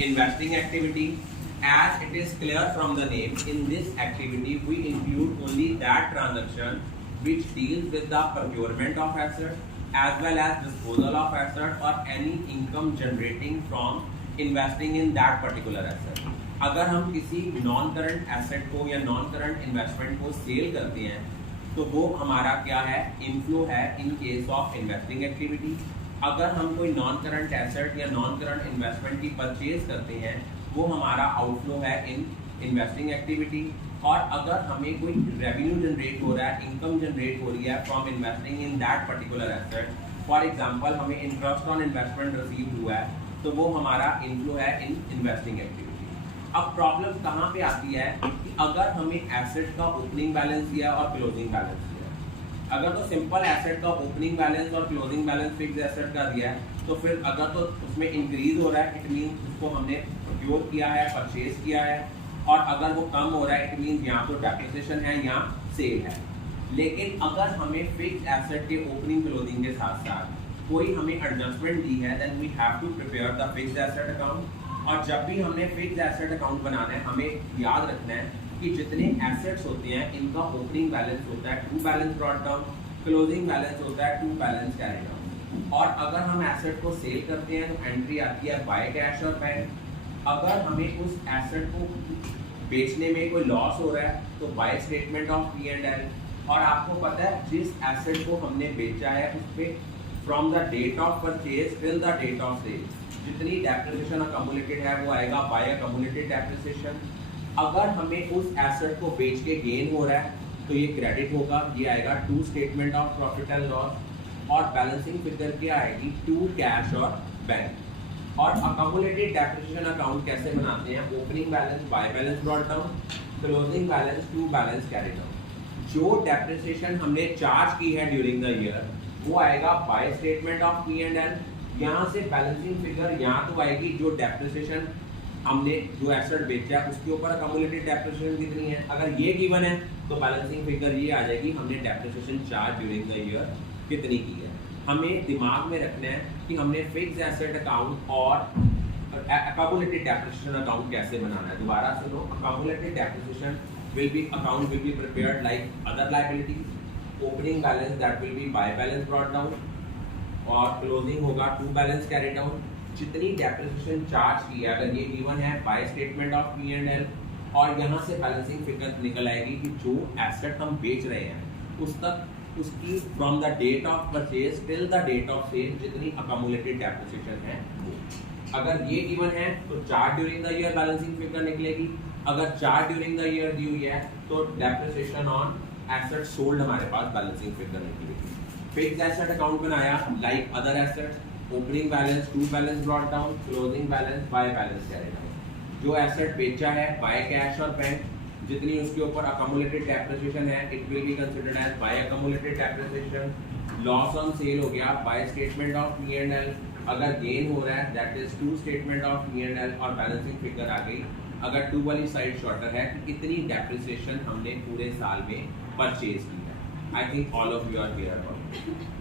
investing activity. As it is clear from the name, in this activity we include only that transaction which deals with the procurement of asset as well as disposal of asset or any income generating from investing in that particular asset. अगर हम किसी non current asset को या non current investment को cell करते हैं तो वो हमारा क्या है, इनफ्लो है in case of investing activity. अगर हम कोई नॉन करंट एसेट या नॉन करंट इन्वेस्टमेंट की परचेज करते हैं वो हमारा आउटफ्लो है इन इन्वेस्टिंग एक्टिविटी। और अगर हमें कोई रेवेन्यू जनरेट हो रहा है, इनकम जनरेट हो रही है from investing in that particular asset, for example हमें इंटरेस्ट ऑन इन्वेस्टमेंट रिसीव हुआ है तो वो हमारा इनफ्लो है इन इन्वेस्टिंग एक्टिविटी। अब प्रॉब्लम कहाँ पे आती है कि अगर हमें एसेट का ओपनिंग बैलेंस दिया और क्लोजिंग बैलेंस दिया, अगर तो सिंपल एसेट का ओपनिंग बैलेंस और क्लोजिंग बैलेंस फिक्स एसेट का दिया है तो फिर अगर तो उसमें इंक्रीज हो रहा है इट मीन उसको हमने प्रोक्योर किया है, परचेज किया है, और अगर वो कम हो रहा है इट मीन यहाँ तो डेप्रिसिएशन है या सेल है। लेकिन अगर हमें फिक्स एसेट के ओपनिंग क्लोजिंग के साथ साथ कोई हमें एडजस्टमेंट दी है then we have to prepare the fix asset account. और जब भी हमने फिक्स एसेट अकाउंट बनाना है हमें याद रखना है कि जितने एसेट्स होते हैं इनका ओपनिंग बैलेंस होता है to balance brought down, closing balance होता है टू बैलेंस कैरी डाउन। और अगर हम एसेट को सेल करते हैं तो एंट्री आती है बाय कैश और बैंक। अगर हमें उस एसेट को बेचने में कोई लॉस हो रहा है तो बाय स्टेटमेंट ऑफ P&L। और आपको पता है जिस एसेट को हमने बेचा है उस पर from the date of purchase till the date of sale जितनी डेप्रिसिएशन अकमुलेटेड है वो आएगा बाय अकमुलेटेड डेप्रिसिएशन। अगर हमें उस एसेट को बेच के गेन हो रहा है तो ये क्रेडिट होगा, ये आएगा to statement of profit and loss. और बैलेंसिंग फिगर क्या आएगी, टू कैश और बैंक। और अकमुलेटेड डेप्रिसिएशन अकाउंट कैसे बनाते हैं, opening balance by balance brought down, closing balance to balance carry down. जो डेप्रिसिएशन हमने चार्ज की है ड्यूरिंग द ईयर वो आएगा बाय स्टेटमेंट ऑफ P&L। यहाँ से बैलेंसिंग फिगर यहाँ तो आएगी जो डेप्रिसिएशन हमने जो एसेट बेचा है उसके ऊपर अकमुलेटेड डेप्रिसिएशन कितनी है। अगर ये गिवन है तो बैलेंसिंग फिगर ये आ जाएगी हमने depreciation charge during the year कितनी की है। हमें दिमाग में रखना है कि हमने फिक्स एसेट अकाउंट और अकमुलेटेड डेप्रिसिएशन अकाउंट कैसे बनाना है। दोबारा सुनो, अकमुलेटेड depreciation will be prepared like other liabilities, opening balance that will be by balance brought down और क्लोजिंग होगा टू बैलेंस कैरी डाउन। जितनी डेप्रिसिएशन चार्ज की है अगर ये गिवन है बाय स्टेटमेंट ऑफ P&L और यहाँ से बैलेंसिंग फिगर निकल आएगी कि जो एसेट हम बेच रहे हैं उस तक उसकी from the date of purchase till the date of sale जितनी अकमुलेटेड डेप्रिसिएशन है वो। अगर ये गिवन है तो charge during the year balancing figure निकलेगी। अगर चार्ज ड्यूरिंग द ईयर दी हुई है तो डेप्रिसिएशन ऑन एसेट सोल्ड हमारे पास बैलेंसिंग फिगर निकलेगी। फिक्स एसेट अकाउंट बनाया like other assets, opening balance to balance brought down, closing balance by balance carry down. जो एसेट बेचा है बाय कैश और बैंक जितनी उसके ऊपर अकमुलेटेड डेप्रिसिएशन है it will be considered as by accumulated depreciation. Loss on sale हो गया बाय स्टेटमेंट ऑफ P&L। अगर गेन हो रहा है that is to statement of P&L और बैलेंसिंग फिगर आ गई। अगर टू वाली साइड शॉर्टर है कि कितनी डेप्रिसिएशन हमने पूरे साल में परचेज की है। I think all of you are clear about.